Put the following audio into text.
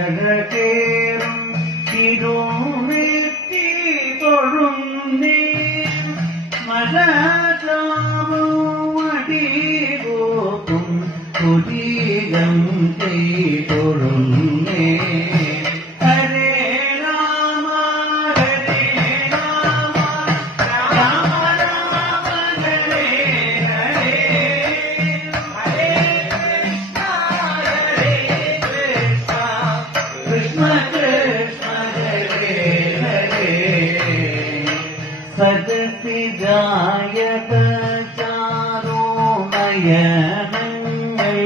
തിലകത്താലകേറും തിരുനെറ്റി തൊഴുന്നേ മലചാമടികൂപ്പും കുടീരം കൈ തൊഴുന്നേ സദസി ജായക ചാരോ നയനങ്ങൾ